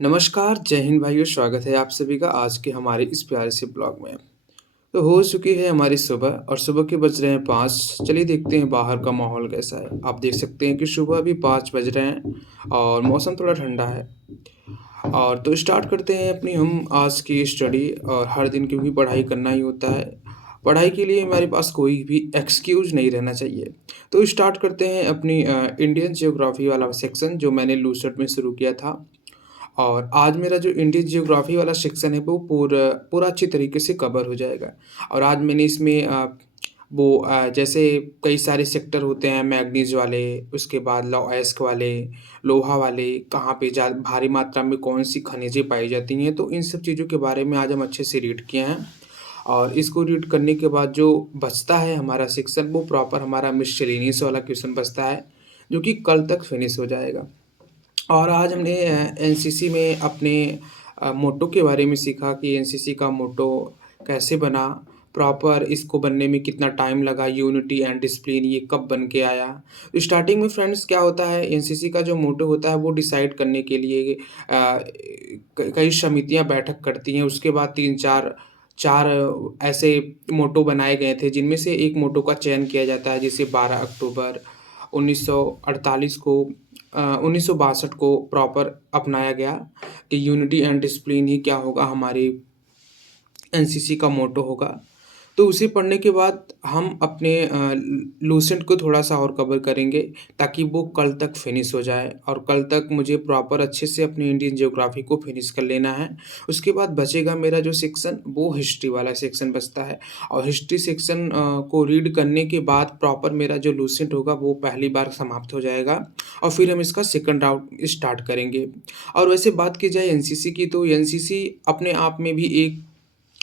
नमस्कार, जय हिंद भाइयों, स्वागत है आप सभी का आज के हमारे इस प्यारे से ब्लॉग में। तो हो चुकी है हमारी सुबह और सुबह के बज रहे हैं 5। चलिए देखते हैं बाहर का माहौल कैसा है। आप देख सकते हैं कि सुबह अभी 5 बज रहे हैं और मौसम थोड़ा ठंडा है। और तो स्टार्ट करते हैं अपनी हम आज की स्टडी और हर दिन क्योंकि पढ़ाई करना ही होता है। पढ़ाई के लिए हमारे पास कोई भी एक्सक्यूज़ नहीं रहना चाहिए। तो स्टार्ट करते हैं अपनी इंडियन ज्योग्राफी वाला सेक्शन जो मैंने लूसेंट में शुरू किया था। और आज मेरा जो इंडियन जियोग्राफी वाला सेक्शन है वो पूरा पूरा अच्छी तरीके से कवर हो जाएगा। और आज मैंने इसमें जैसे कई सारे सेक्टर होते हैं मैंगनीज़ वाले, उसके बाद लौह-अयस्क वाले, लोहा वाले, कहाँ पे जा भारी मात्रा में कौन-सी खनिजें पाई जाती हैं, तो इन सब चीज़ों के बारे में आज हम अच्छे से रीड किए हैं। और इसको रीड करने के बाद जो बचता है हमारा सेक्शन वो प्रॉपर हमारा मिससेलेनियस वाला क्वेश्चन बचता है, जो कि कल तक फिनिश हो जाएगा। और आज हमने एनसीसी में अपने मोट्टो के बारे में सीखा कि एनसीसी का मोट्टो कैसे बना, प्रॉपर इसको बनने में कितना टाइम लगा, यूनिटी एंड डिसिप्लिन ये कब बन के आया। तो स्टार्टिंग में फ्रेंड्स क्या होता है एनसीसी का जो मोट्टो होता है वो डिसाइड करने के लिए कई समितियाँ बैठक करती हैं। उसके बाद 3-4 ऐसे मोट्टो बनाए गए थे जिनमें से एक मोट्टो का चयन किया जाता है जिसे 12 अक्टूबर 1948 को 1962 को प्रॉपर अपनाया गया कि यूनिटी एंड डिसिप्लिन ही क्या होगा हमारी एनसीसी का मोटो होगा। तो उसे पढ़ने के बाद हम अपने लूसेंट को थोड़ा-सा और कवर करेंगे ताकि वो कल तक फिनिश हो जाए और कल तक मुझे प्रॉपर अच्छे से अपनी इंडियन ज्योग्राफी को फिनिश कर लेना है। उसके बाद बचेगा मेरा जो सेक्शन वो हिस्ट्री वाला सेक्शन बचता है और हिस्ट्री सेक्शन को रीड करने के बाद प्रॉपर मेरा जो लूसेंट होगा वो पहली बार समाप्त हो जाएगा और फिर हम इसका सेकंड राउंड स्टार्ट करेंगे। और वैसे बात की जाए एनसीसी की तो एनसीसी अपने आप में भी एक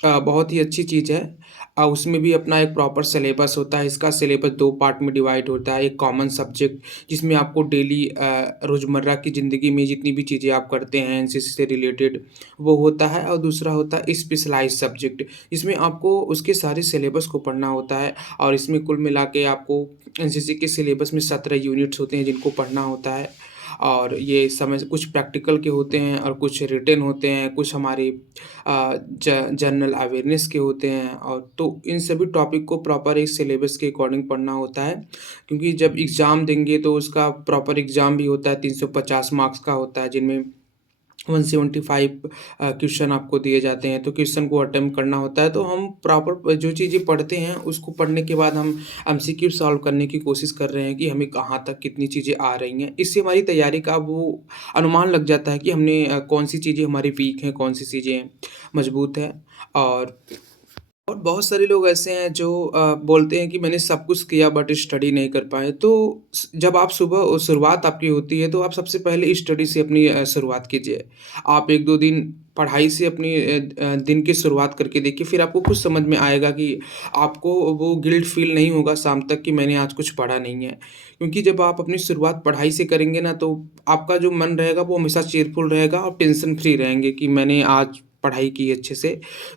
बहुत ही अच्छी चीज़ है। उसमें भी अपना एक प्रॉपर सिलेबस होता है। इसका सिलेबस 2 पार्ट में डिवाइड होता है। एक कॉमन सब्जेक्ट जिसमें आपको डेली रोज़मर्रा की ज़िंदगी में जितनी भी चीज़ें आप करते हैं एनसीसी से रिलेटेड वो होता है और दूसरा होता है स्पेशलाइज़्ड सब्जेक्ट जिसमें आपको उसके सारे सिलेबस को पढ़ना होता है और इसमें कुल मिला के आपको एनसीसी के सिलेबस में 17 यूनिट्स होते हैं जिनको पढ़ना होता है। और ये समय कुछ प्रैक्टिकल के होते हैं और कुछ रिटेन होते हैं, कुछ हमारी जनरल अवेयरनेस के होते हैं और तो इन सभी टॉपिक को प्रॉपर एक सिलेबस के अकॉर्डिंग पढ़ना होता है क्योंकि जब एग्ज़ाम देंगे तो उसका प्रॉपर एग्ज़ाम भी होता है 350 मार्क्स का होता है जिनमें 175 क्वेश्चन आपको दिए जाते हैं तो क्वेश्चन को अटेम्प्ट करना होता है तो हम प्रॉपर जो चीज़ें पढ़ते हैं उसको पढ़ने के बाद हम एमसीक्यू सॉल्व करने की कोशिश कर रहे हैं कि हमें कहाँ तक कितनी चीज़ें आ रही हैं। इससे हमारी तैयारी का वो अनुमान लग जाता है कि हमने कौन-सी चीज़ें हमारी वीक हैं, कौन-सी चीज़ें मज़बूत हैं। और बहुत सारे लोग ऐसे हैं जो बोलते हैं कि मैंने सब कुछ किया बट स्टडी नहीं कर पाए। तो जब आप सुबह शुरुआत आपकी होती है तो आप सबसे पहले स्टडी से अपनी शुरुआत कीजिए। आप 1-2 दिन पढ़ाई से अपनी दिन की शुरुआत करके देखिए, फिर आपको खुद समझ में आएगा कि आपको वो गिल्ट फ़ील नहीं होगा शाम तक कि मैंने आज कुछ पढ़ा नहीं है। क्योंकि जब आप अपनी शुरुआत पढ़ाई से करेंगे ना तो आपका जो मन रहेगा वो हमेशा चीरफुल रहेगा और टेंशन फ्री रहेंगे कि मैंने आज पढ़ाई की अच्छे से।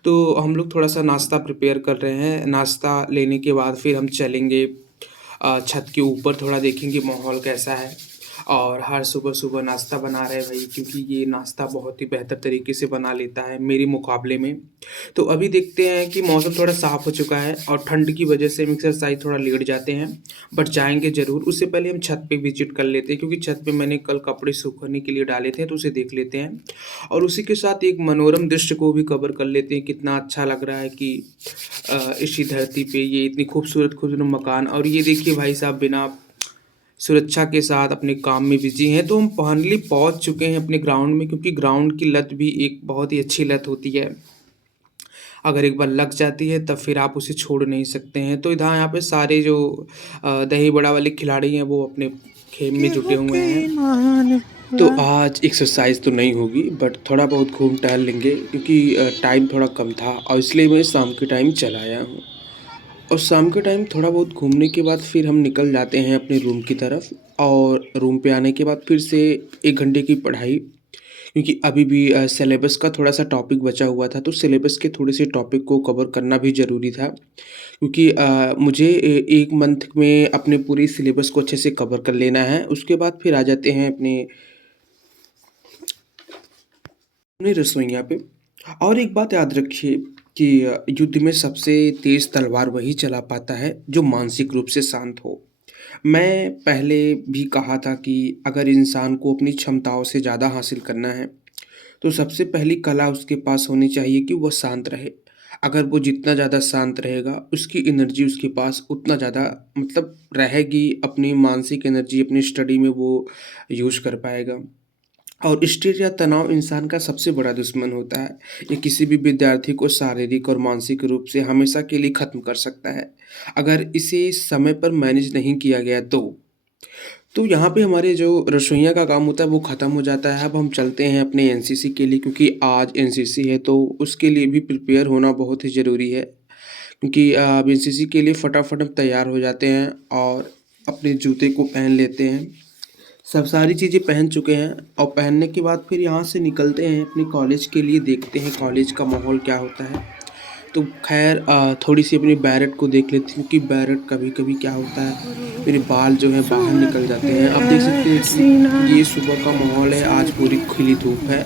तो हम लोग थोड़ा-सा नाश्ता प्रिपेयर कर रहे हैं। नाश्ता लेने के बाद फिर हम चलेंगे छत के ऊपर थोड़ा देखेंगे माहौल कैसा है। और हर सुबह-सुबह नाश्ता बना रहे हैं भई क्योंकि ये नाश्ता बहुत ही बेहतर तरीके से बना लेता है मेरे मुकाबले में। तो अभी देखते हैं कि मौसम थोड़ा साफ़ हो चुका है और ठंड की वजह से हम एक्सरसाइज़ थोड़ा लेट जाते हैं, बट जाएँगे ज़रूर। उससे पहले हम छत पे विज़िट कर लेते हैं क्योंकि छत पे मैंने कल कपड़े सूखने के लिए डाले थे तो उसे देख लेते हैं। और उसी के साथ एक मनोरम दृश्य को भी कवर कर लेते हैं, कितना अच्छा लग रहा है कि इसी धरती पे ये इतनी खूबसूरत-खूबसूरत मकान और ये देखिए भाई साहब बिना सुरक्षा के साथ अपने काम में बिज़ी हैं। तो हम फाइनली पहुँच चुके हैं अपने ग्राउंड में क्योंकि ग्राउंड की लत भी एक बहुत ही अच्छी लत होती है। अगर एक बार लग जाती है तब फिर आप उसे छोड़ नहीं सकते हैं। तो इधर यहाँ पे सारे जो दही बड़ा वाले खिलाड़ी हैं वो अपने खेल में के जुटे हो हुए के हैं। मान तो हुआ। आज एक्सरसाइज़ तो नहीं होगी बट थोड़ा बहुत घूम टहल लेंगे क्योंकि टाइम थोड़ा कम था और इसलिए मैं शाम के टाइम चला आया हूँ। और शाम के टाइम थोड़ा बहुत घूमने के बाद फिर हम निकल जाते हैं अपने रूम की तरफ और रूम पे आने के बाद फिर से 1 घंटे की पढ़ाई क्योंकि अभी भी सिलेबस का थोड़ा-सा टॉपिक बचा हुआ था, तो सिलेबस के थोड़े से टॉपिक को कवर करना भी ज़रूरी था क्योंकि मुझे 1 मंथ में अपने पूरी सिलेबस को अच्छे से कवर कर लेना है। उसके बाद फिर आ जाते हैं अपने अपनी रसोइयाँ पे। और एक बात याद रखिए कि युद्ध में सबसे तेज़ तलवार वही चला पाता है जो मानसिक रूप से शांत हो। मैं पहले भी कहा था कि अगर इंसान को अपनी क्षमताओं से ज़्यादा हासिल करना है, तो सबसे पहली कला उसके पास होनी चाहिए कि वह शांत रहे। अगर वो जितना ज़्यादा शांत रहेगा, उसकी एनर्जी उसके पास उतना ज़्यादा मतलब रहेगी, अपनी मानसिक एनर्जी अपनी स्टडी में वो यूज़ कर पाएगा। और स्ट्रेस या तनाव इंसान का सबसे बड़ा दुश्मन होता है। ये किसी भी विद्यार्थी को शारीरिक और मानसिक रूप से हमेशा के लिए ख़त्म कर सकता है, अगर इसे समय पर मैनेज नहीं किया गया तो। तो यहाँ पे हमारे जो रसोइया का काम होता है वो ख़त्म हो जाता है। अब हम चलते हैं अपने एनसीसी के लिए, क्योंकि आज एनसीसी है तो उसके लिए भी प्रिपेयर होना बहुत ही ज़रूरी है। क्योंकि अब एनसीसी के लिए फटाफट हम तैयार हो जाते हैं और अपने जूते को पहन लेते हैं। सब सारी चीज़ें पहन चुके हैं और पहनने के बाद फिर यहाँ से निकलते हैं अपने कॉलेज के लिए, देखते हैं कॉलेज का माहौल क्या होता है। तो खैर थोड़ी सी अपनी बैरट को देख लेते हैं, क्योंकि बैरट कभी-कभी क्या होता है, मेरे बाल जो हैं बाहर निकल जाते हैं। आप देख सकते हैं कि ये सुबह का माहौल है, आज पूरी खिली धूप है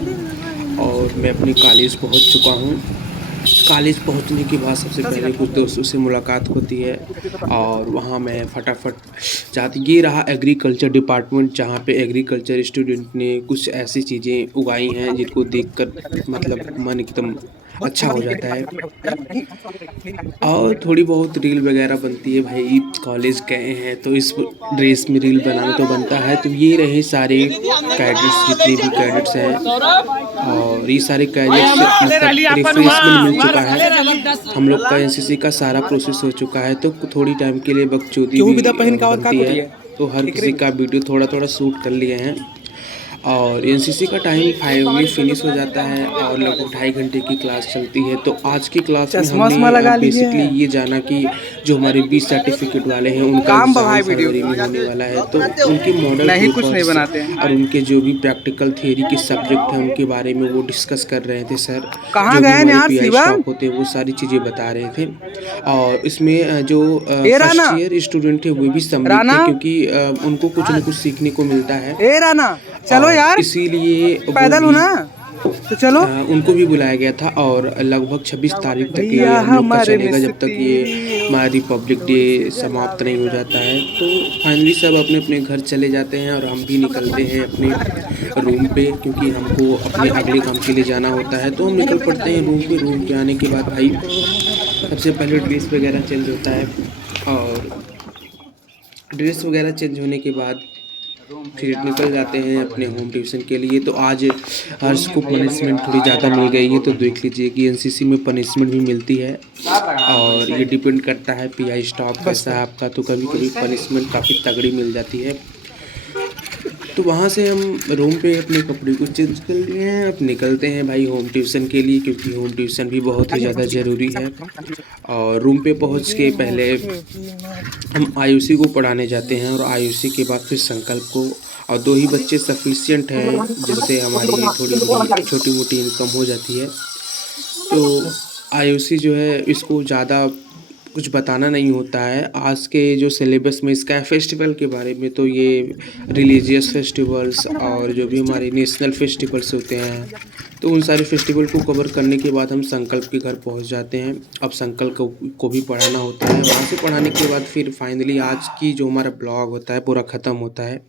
और मैं अपनी कॉलेज पहुँच चुका हूँ। कॉलेज पहुँचने के बाद सबसे पहले कुछ दोस्तों से मुलाकात होती है और वहाँ मैं फटाफट जाती, ये रहा एग्रीकल्चर डिपार्टमेंट, जहाँ पे एग्रीकल्चर स्टूडेंट ने कुछ ऐसी चीज़ें उगाई हैं जिनको देखकर मतलब मन एकदम अच्छा हो जाता है। और थोड़ी बहुत रील वगैरह बनती है, भाई कॉलेज गए हैं तो इस ड्रेस में रील बनाना तो बनता है। तो ये रहे सारे कैडेट्स, जितने भी कैडेट्स हैं, और ये सारे कैडेट्स मतलब रिफ्रेशमेंट मिल चुका है। हम लोग का एनसीसी का सारा प्रोसेस हो चुका है, तो थोड़ी टाइम के लिए बकचोदी भी बनती है। तो हर किसी का वीडियो थोड़ा-थोड़ा शूट कर लिए हैं और एनसीसी का टाइम 5 में फिनिश हो जाता है और लगभग 2.5 घंटे की क्लास चलती है। तो आज की क्लास में हमने बेसिकली ये जाना कि जो हमारे 20 सर्टिफिकेट वाले हैं उनका एग्ज़ाम फरवरी में होने वाला है। तो उनके मॉडल पेपर्स और उनके जो भी प्रैक्टिकल थियरी के सब्जेक्ट हैं उनके बारे में वो डिस्कस कर रहे थे सर। जो भी हमारे पीआई स्टाफ होते हैं वो सारी चीज़ें बता रहे थे। और इसमें जो फर्स्ट ईयर स्टूडेंट थे वो भी सम्मिलित थे, क्योंकि उनको कुछ न कुछ सीखने को मिलता है। चलो यार, इसीलिए पैदल हो ना तो चलो। उनको भी बुलाया गया था और लगभग 26 तारीख तक ये हम लोग का चलेगा, जब तक ये हमारा रिपब्लिक डे समाप्त नहीं हो जाता है। तो फाइनली सब अपने अपने घर चले जाते हैं और हम भी निकलते हैं अपने रूम पे, क्योंकि हमको अपने अगले काम के लिए जाना होता है। तो हम निकल पड़ते हैं रूम पे। रूम पे आने के बाद भाई सबसे पहले ड्रेस वगैरह चेंज होता है और ड्रेस वगैरह चेंज होने के बाद फिर निकल जाते हैं अपने होम ट्यूशन के लिए। तो आज हर्ष को पनिशमेंट थोड़ी ज़्यादा मिल गई है, तो देख लीजिए कि एनसीसी में पनिशमेंट भी मिलती है और ये डिपेंड करता है पीआई स्टाफ कैसा है आपका। तो कभी कभी पनिशमेंट काफ़ी तगड़ी मिल जाती है। तो वहाँ से हम रूम पे अपने कपड़े को चेंज कर लिए हैं, अब निकलते हैं भाई होम ट्यूशन के लिए, क्योंकि होम ट्यूशन भी बहुत ही ज़्यादा ज़रूरी है। और रूम पे पहुँच के पहले हम आयुषी को पढ़ाने जाते हैं और आयुषी के बाद फिर संकल्प को। और 2 ही बच्चे सफिशिएंट हैं जिनसे हमारी थोड़ी छोटी मोटी इनकम हो जाती है। तो आयुषी जो है इसको ज़्यादा कुछ बताना नहीं होता है। आज के जो सिलेबस में इसका है फेस्टिवल के बारे में, तो ये रिलीजियस फेस्टिवल्स और जो भी हमारे नेशनल फेस्टिवल्स होते हैं, तो उन सारे फेस्टिवल को कवर करने के बाद हम संकल्प के घर पहुंच जाते हैं। अब संकल्प को भी पढ़ाना होता है। वहाँ से पढ़ाने के बाद फिर फाइनली आज की जो हमारा ब्लॉग होता है पूरा ख़त्म होता है।